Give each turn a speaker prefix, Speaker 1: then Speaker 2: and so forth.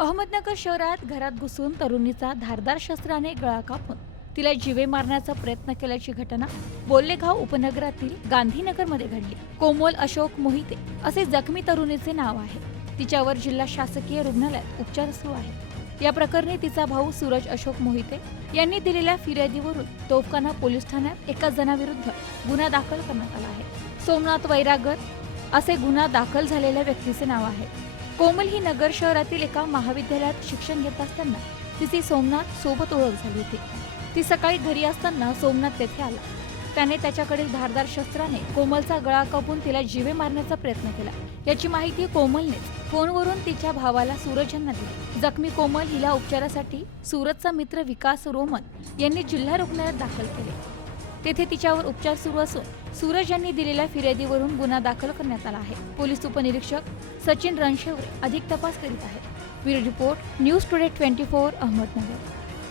Speaker 1: अहमदनगर शहरात घरात घुसून तरुणीचा धारदार शस्त्राने गळा कापून तिला जीवे मारण्याचा प्रयत्न केल्याची घटना बोल्लेगाव उपनगरातील गांधीनगरमध्ये घडली. कोमल अशोक मोहिते असे जखमी तरुणीचे नाव आहे. तिच्यावर जिल्हा शासकीय रुग्णालयात उपचार सुरू आहेत. या प्रकरणी तिचा भाऊ सूरज अशोक मोहिते यांनी दिलेल्या फिर्यादीवरून तोफखाना पोलीस ठाण्यात एका जणाविरुद्ध गुन्हा दाखल करण्यात आला आहे. सोमनाथ वैरागर असे गुन्हा दाखल झालेल्या व्यक्तीचे नाव आहे. कोमल ही नगर शहरातील एका महाविद्यालयात शिक्षण घेत असताना तिची सोमनाथ सोबत ओळख झाली होती. ती सकाळी घरी असताना सोमनाथ तेथे आला. त्याने त्याच्याकडील धारदार शस्त्राने कोमलचा गळा कापून तिला जीवे मारण्याचा प्रयत्न केला. याची माहिती कोमलने फोनवरून तिच्या भावाला सूरज यांना दिली. जखमी कोमल हिला उपचारासाठी सूरजचा मित्र विकास रोमन यांनी जिल्हा रुग्णालयात दाखल केले. तेथे तिच्यावर उपचार सुरू असून सूरज यांनी दिलेल्या फिर्यादीवरून गुन्हा दाखल करण्यात आला आहे. पोलीस उपनिरीक्षक सचिन रणशेवरे अधिक तपास करीत आहेत. Bureau report news today twenty four Ahmednagar.